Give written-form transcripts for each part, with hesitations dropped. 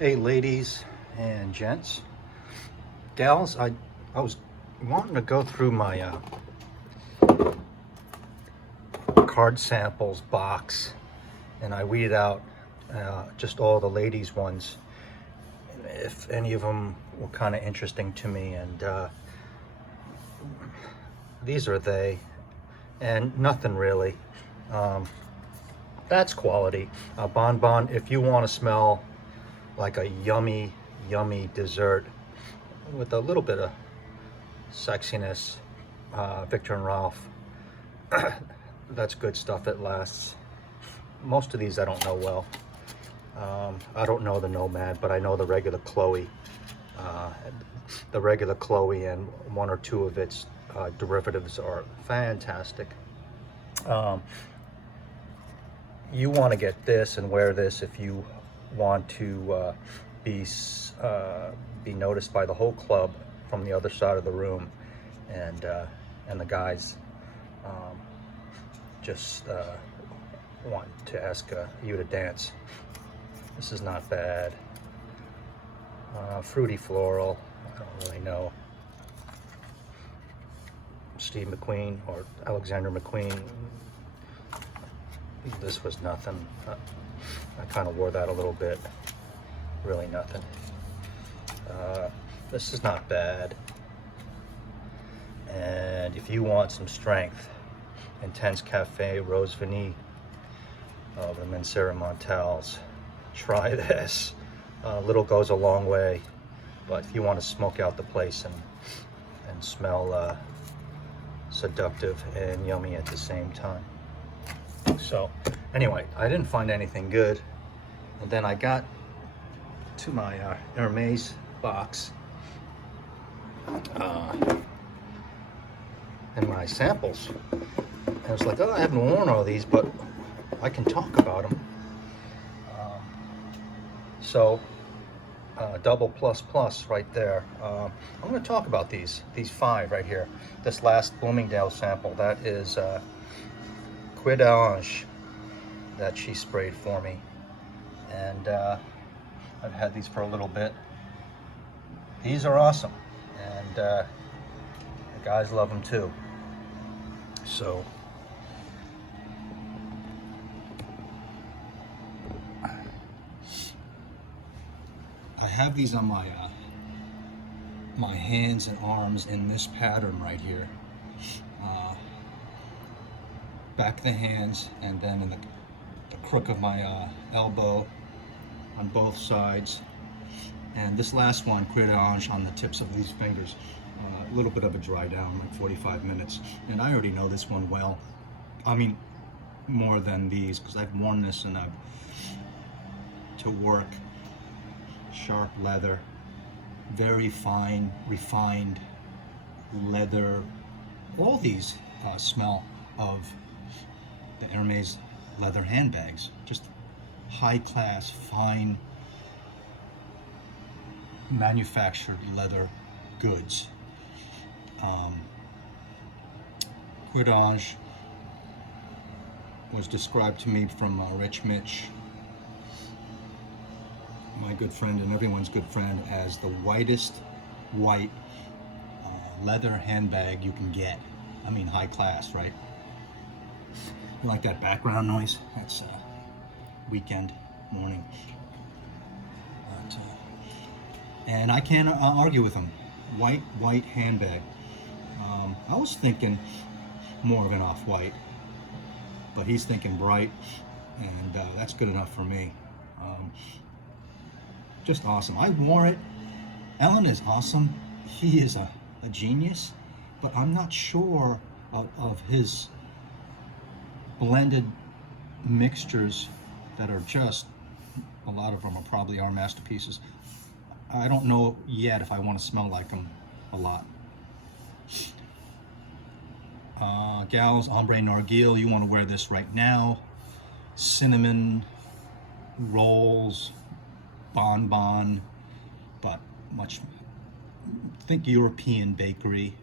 Hey ladies and gents, gals, I was wanting to go through my card samples box, and I weeded out just all the ladies ones, if any of them were kind of interesting to me, and these are they, and nothing really. That's quality. Bonbon, if you want to smell like a yummy dessert with a little bit of sexiness, Victor and Ralph, that's good stuff. It lasts. Most of these I don't know well. I don't know the Nomad, but I know the regular Chloe. The regular Chloe and one or two of its derivatives are fantastic. You want to get this and wear this if you want to be noticed by the whole club from the other side of the room, and the guys just want to ask you to dance. This is not bad. Fruity floral, I don't really know. Steve McQueen or Alexander McQueen. This was nothing. I kind of wore that a little bit. Really nothing. This is not bad. And if you want some strength, Intense Cafe Rose Vanille of the Mancera Montals, try this. Little goes a long way, but if you want to smoke out the place and smell seductive and yummy at the same time. So anyway, I didn't find anything good, and then I got to my Hermes box and my samples. I was like, oh, I haven't worn all these, but I can talk about them. So double plus plus right there. I'm going to talk about these five right here. This last Bloomingdale sample, that is Cuir that she sprayed for me, and I've had these for a little bit. These are awesome, and the guys love them too. So I have these on my my hands and arms in this pattern right here. Back of the hands, and then in the crook of my elbow on both sides. And this last one, Cuir on the tips of these fingers. A little bit of a dry down, like 45 minutes. And I already know this one well. I mean, more than these, because I've worn this and I've to work. Sharp leather, very fine, refined leather. All these smell of the Hermes leather handbags. Just high class, fine, manufactured leather goods. Cuir was described to me from Rich Mitch, my good friend and everyone's good friend, as the whitest white leather handbag you can get. I mean, high class, right? You like that background noise? That's weekend morning. But, and I can't argue with him. White handbag. I was thinking more of an off-white, but he's thinking bright, and that's good enough for me. Just awesome. I wore it. Ellen is awesome. He is a genius, but I'm not sure of his blended mixtures that are just, a lot of them are probably our masterpieces. I don't know yet if I want to smell like them a lot. Gals, Ambre Narguile, you want to wear this right now. Cinnamon rolls, bonbon, but much, think European bakery.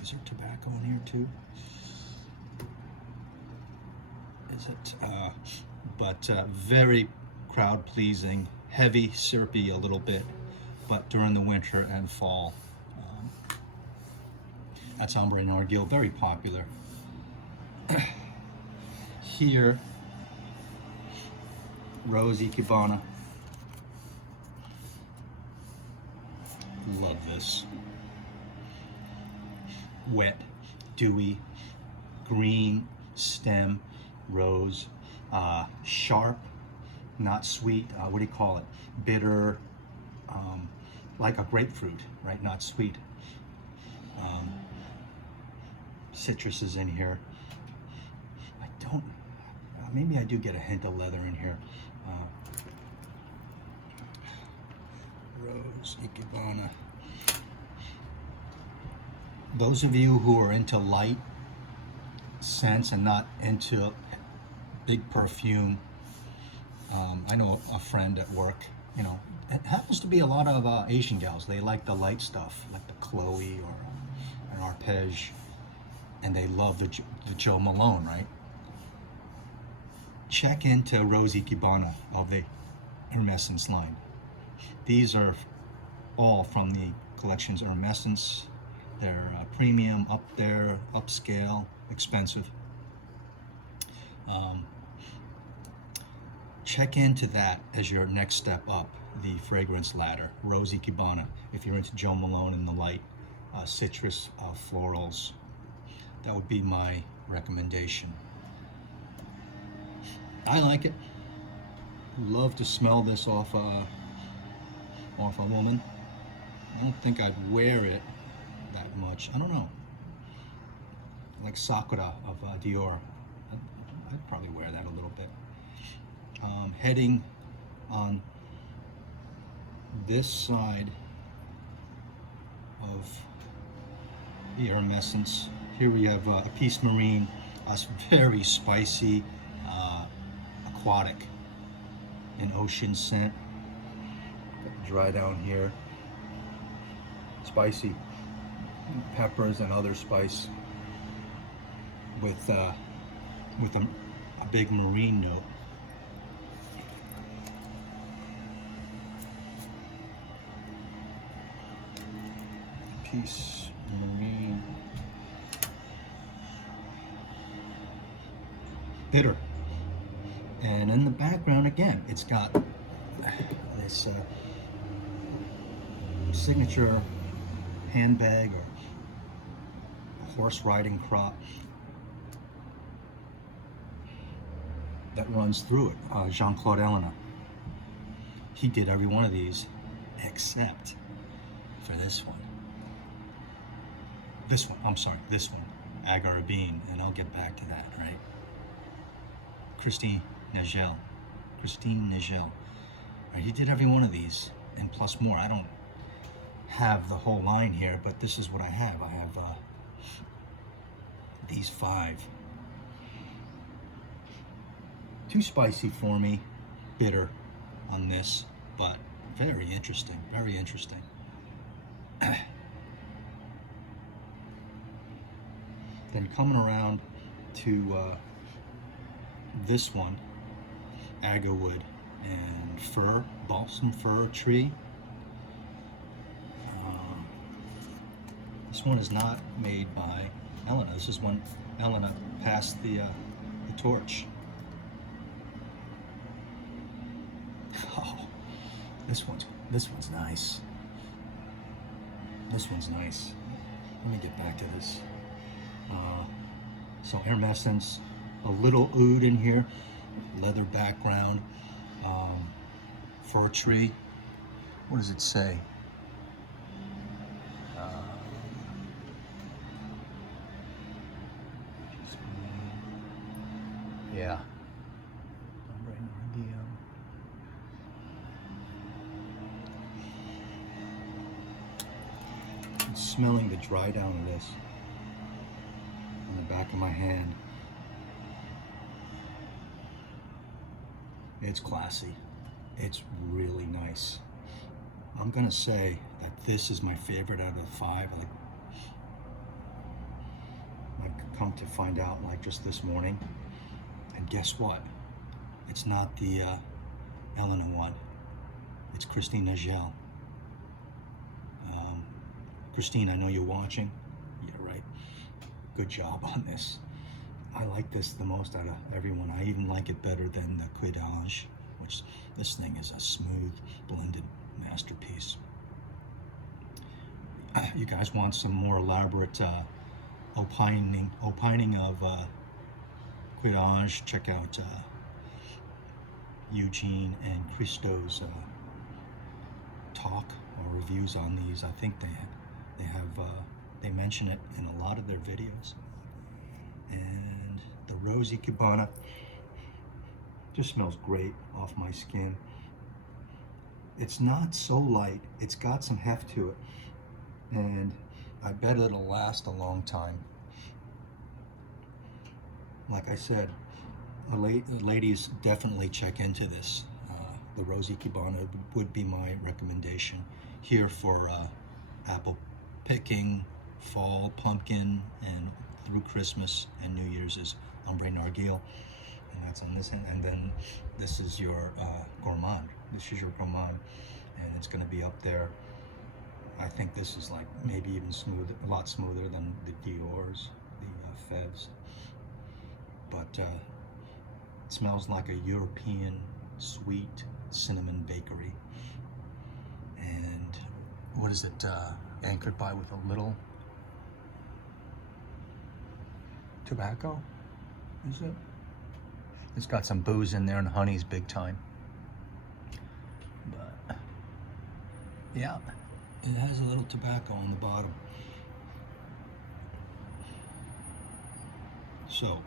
Is there tobacco in here too? Is it? But very crowd pleasing, heavy, syrupy a little bit, but during the winter and fall. That's Ambre Narguile, very popular. Here, Rose Ikebana. Love this. Wet, dewy, green stem, rose, sharp, not sweet. What do you call it? Bitter, like a grapefruit, right? Not sweet. Citrus is in here. I don't, maybe I do get a hint of leather in here. Rose Ikebana. Those of you who are into light scents and not into big perfume, I know a friend at work, you know, it happens to be a lot of Asian gals. They like the light stuff, like the Chloe or an Arpege, and they love the Joe Malone, right? Check into Rose Ikebana of the Hermessence line. These are all from the collection's Hermessence. They're premium, up there, upscale, expensive. Check into that as your next step up, the fragrance ladder. Rose Ikebana, if you're into Joe Malone and the light citrus florals, that would be my recommendation. I like it. Love to smell this off a woman. I don't think I'd wear it that much. I don't know. Like Sakura of Dior. I'd probably wear that a little bit. Heading on this side of the Hermessence. Here we have Epice Marine, a very spicy, aquatic, and ocean scent. Dry down here. Spicy peppers and other spice with a big marine note. Epice Marine. Bitter. And in the background again, it's got this signature handbag or horse riding crop that runs through it. Jean-Claude Ellena. He did every one of these except for this one. This one, AGAR EBENE, and I'll get back to that, right? Christine Narguile. Right, he did every one of these and plus more. I don't have the whole line here, but this is what I have. I have these 5. Too spicy for me, bitter on this, but very interesting, very interesting. Then coming around to this one, agar wood and fir, balsam fir tree. This one is not made by Ellena. This is when Ellena passed the torch. Oh, this one's nice. This one's nice. Let me get back to this. So Hermessence, a little oud in here, leather background, fir tree. What does it say? Yeah. I'm smelling the dry down of this on the back of my hand. It's classy. It's really nice. I'm gonna say that this is my favorite out of the 5. I've come to find out like just this morning. And guess what? It's not the Ellena It's Christina Gel. Christine, I know you're watching. Yeah, right. Good job on this. I like this the most out of everyone. I even like it better than the Cuir, which this thing is a smooth, blended masterpiece. You guys want some more elaborate opining of Cuir? Check out Eugen and Kristo's talk or reviews on these. I think they mention it in a lot of their videos. And the Rose Ikebana just smells great off my skin. It's not so light, it's got some heft to it, and I bet it'll last a long time. Like I said, ladies, definitely check into this. The Rose Ikebana would be my recommendation here for apple picking, fall, pumpkin, and through Christmas and New Year's is Ambre Narguile, and that's on this end. And then this is your gourmand. This is your gourmand, and it's going to be up there. I think this is like maybe even smoother, a lot smoother than the Dior's, the Femmes. But it smells like a European sweet cinnamon bakery. And what is it anchored by with a little tobacco, is it? It's got some booze in there and honey's big time. But yeah, it has a little tobacco on the bottom. So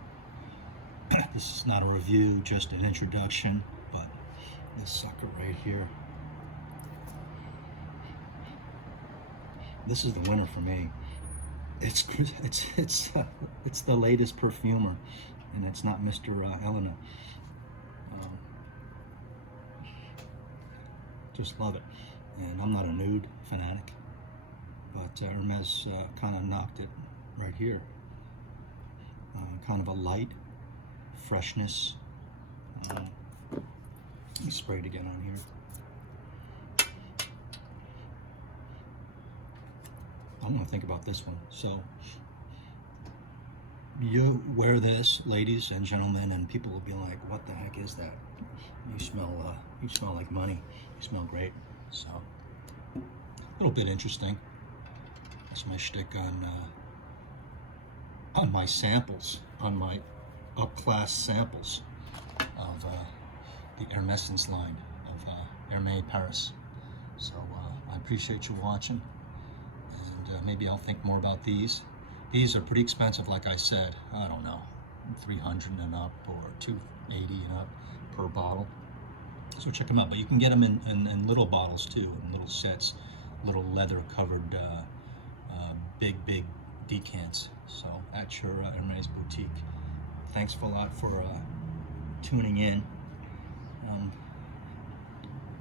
this is not a review, just an introduction, but this sucker right here, this is the winner for me. It's the latest perfumer, and it's not Mr. Elena. Just love it, and I'm not a nude fanatic, but Hermes kind of knocked it right here. Kind of a light freshness. Let me spray it again on here. I'm gonna think about this one. So you wear this, ladies and gentlemen, and people will be like, "What the heck is that? You smell like money. You smell great." So a little bit interesting. That's my shtick on my samples, on my up-class samples of the Hermessence line of Hermes Paris. So I appreciate you watching. Maybe I'll think more about these. These are pretty expensive, like I said. I don't know, 300 and up or 280 and up per bottle. So check them out. But you can get them in little bottles too, in little sets, little leather-covered, big decants. So at your Hermes boutique. Thanks a lot for tuning in. I'm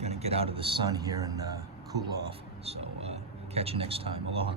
gonna get out of the sun here and cool off. So catch you next time. Aloha.